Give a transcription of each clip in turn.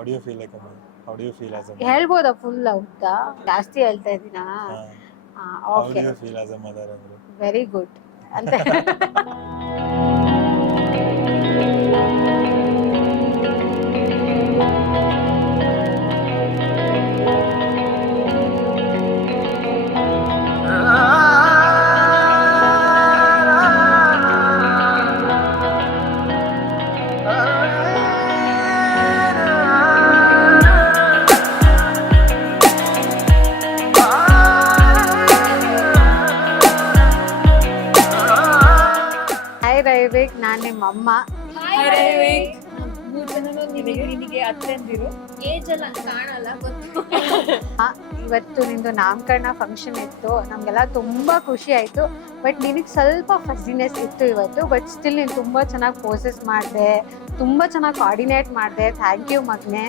How do you feel like a mother? How do you feel as a mother? ಹೇಳ್ಬೋದಾ full ಹೌದಾ? ಜಾಸ್ತಿ ಹೇಳ್ತಾ ಇದ್ದೀನಾ? How do okay, you feel as a mother ಅಂದ್ರೆ? Very good ಅಂತ. Hi ರೈವಿಕ್, ನಾನು ನಿಮ್ಮ ಅಮ್ಮ. ನಿನಗೆ ಅತ್ತೆಂದಿರು ಏಜ್ ಎಲ್ಲ ಕಾಣಲ್ಲ ಗೊತ್ತು. ಇವತ್ತು ನಿಂದು ನಾಮಕರಣ ಫಂಕ್ಷನ್ ಇತ್ತು, ನಮಗೆಲ್ಲ ತುಂಬ ಖುಷಿ ಆಯಿತು. ಬಟ್ ನಿನಗೆ ಸ್ವಲ್ಪ ಫಸಿನೆಸ್ ಇತ್ತು ಇವತ್ತು. ಬಟ್ ಸ್ಟಿಲ್ ನೀನು ತುಂಬ ಚೆನ್ನಾಗಿ ಪೋಸಸ್ ಮಾಡಿದೆ, ತುಂಬ ಚೆನ್ನಾಗಿ ಕೋಆರ್ಡಿನೇಟ್ ಮಾಡಿದೆ. ಥ್ಯಾಂಕ್ ಯು ಮಗನೇ.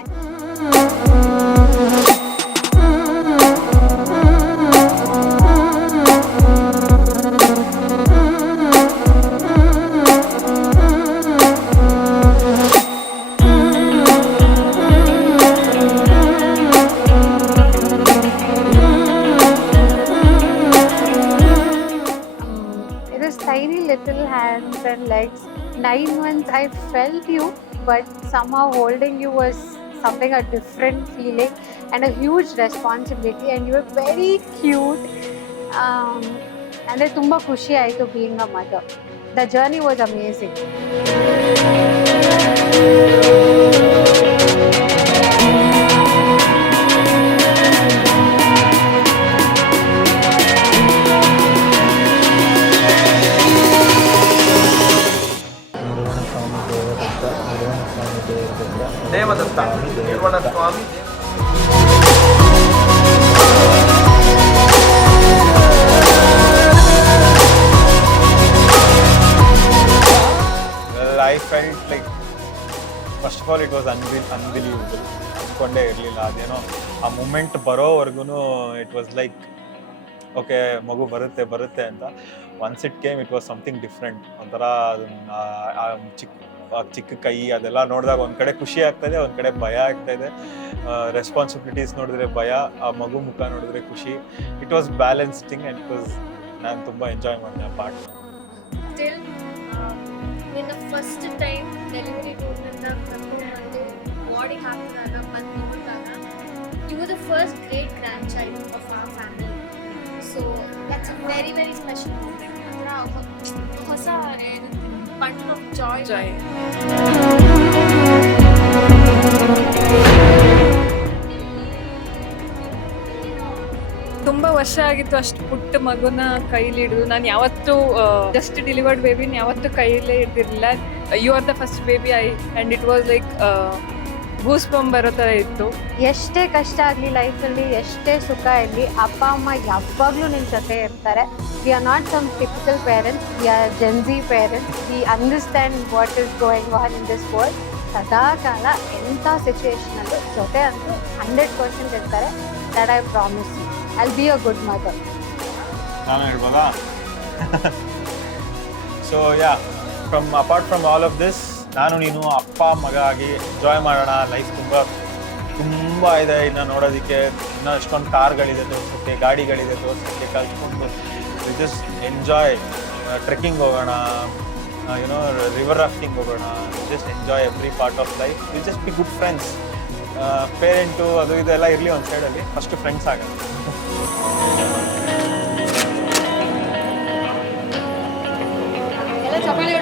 Tiny little hands and legs. 9 months I felt you, but somehow holding you was something a different feeling and a huge responsibility, and you were very cute. And tumba khushi aitu being a mother. The journey was amazing. Devadatta Nirvana Swami. Well, I felt like, first of all, it was unbelievable. ಅಂದ್ಕೊಂಡೇ ಇರಲಿಲ್ಲ. ಅದೇನೋ ಆ moment ಬರೋವರೆಗೂ it was like okay, ಮಗು ಬರುತ್ತೆ ಅಂತ. Once it came, it was something different. ಒಂಥರ ಚಿಕ್ಕ ಕೈ ಅದೆಲ್ಲ ನೋಡಿದಾಗ ಒಂದು ಕಡೆ ಖುಷಿ ಆಗ್ತಾಯಿದೆ, ಒಂದು ಕಡೆ ಭಯ ಆಗ್ತಾಯಿದೆ. ರೆಸ್ಪಾನ್ಸಿಬಿಲಿಟೀಸ್ ನೋಡಿದ್ರೆ ಭಯ, ಆ ಮಗು ಮುಖ ನೋಡಿದ್ರೆ ಖುಷಿ. It was balancing and it was, ನಾನು ತುಂಬ ಎಂಜಾಯ್ ಮಾಡಿದೆ ಆ ಪಾರ್ಟ್. ಸ್ಟಿಲ್ ನಿನ್ನ ಫಸ್ಟ್ ಟೈಮ್ ಡೆಲಿವರಿ ರೂಮ್ನಿಂದ ಕರ್ಕೊಂಡ್ಬಂದು ಬಾಡಿಗೆ ಹಾಕಿದಾಗ ಬಂದು ನೋಡಿದಾಗ you were the first great grandchild of our family. So that's a very very special moment. ಅದರ ಹೊಸ ಬಂಡಲ್ ಆಫ್ ಜಾಯ್. ತುಂಬ ವರ್ಷ ಆಗಿತ್ತು ಅಷ್ಟು ಪುಟ್ಟ ಮಗುನ ಕೈಲಿ ಹಿಡಿದು. ನಾನು ಯಾವತ್ತೂ ಜಸ್ಟ್ ಡಿಲಿವರ್ಡ್ ಬೇಬಿನ ಯಾವತ್ತೂ ಕೈಯಲ್ಲೇ ಹಿಡ್ದಿರಲಿಲ್ಲ. You are the first baby and it was like goose bump ಬರೋ ಥರ ಇತ್ತು. ಎಷ್ಟೇ ಕಷ್ಟ ಆಗಲಿ ಲೈಫಲ್ಲಿ, ಎಷ್ಟೇ ಸುಖ ಇರಲಿ, ಅಪ್ಪ ಅಮ್ಮ ಯಾವಾಗಲೂ ನಿನ್ನ ಜೊತೆ ಇರ್ತಾರೆ. We are not some typical parents, we are Gen Z parents. We understand what is going on in this world. ಸದಾಕಾಲ ಎಂಥ ಸಿಚುವೇಶನಲ್ಲೂ ಜೊತೆ ಅಂತೂ 100% ಇರ್ತಾರೆ. That I promise you. I'll be a good mother. ನಾನು ಹೇಳ್ಬೋದಾ? So yeah, apart from all of this, ನಾನು ನೀನು ಅಪ್ಪ ಮಗ ಆಗಿ ಎಂಜಾಯ್ ಮಾಡೋಣ. ಲೈಫ್ ತುಂಬ ಇದೆ ಇನ್ನು ನೋಡೋದಕ್ಕೆ. ಇನ್ನೂ ಎಷ್ಟೊಂದು ಕಾರ್ಗಳಿದೆ ತೋರಿಸೋಕ್ಕೆ, ಗಾಡಿಗಳಿದೆ ತೋರಿಸೋಕ್ಕೆ. ಕಲ್ತ್ಕೊಂಡು ವಿ ಜಸ್ಟ್ ಎಂಜಾಯ್. ಟ್ರೆಕ್ಕಿಂಗ್ ಹೋಗೋಣ, ಯುನೋ ರಿವರ್ ರಾಫ್ಟಿಂಗ್ ಹೋಗೋಣ. Just enjoy every part of life. We just be good friends. Parent ಅದು ಇದೆಲ್ಲ ಇರಲಿ ಒಂದು ಸೈಡಲ್ಲಿ, ಫಸ್ಟ್ ಫ್ರೆಂಡ್ಸ್ ಆಗೋಣ. ಎಲ್ಲ ಚಪ್ಪಾಳೆ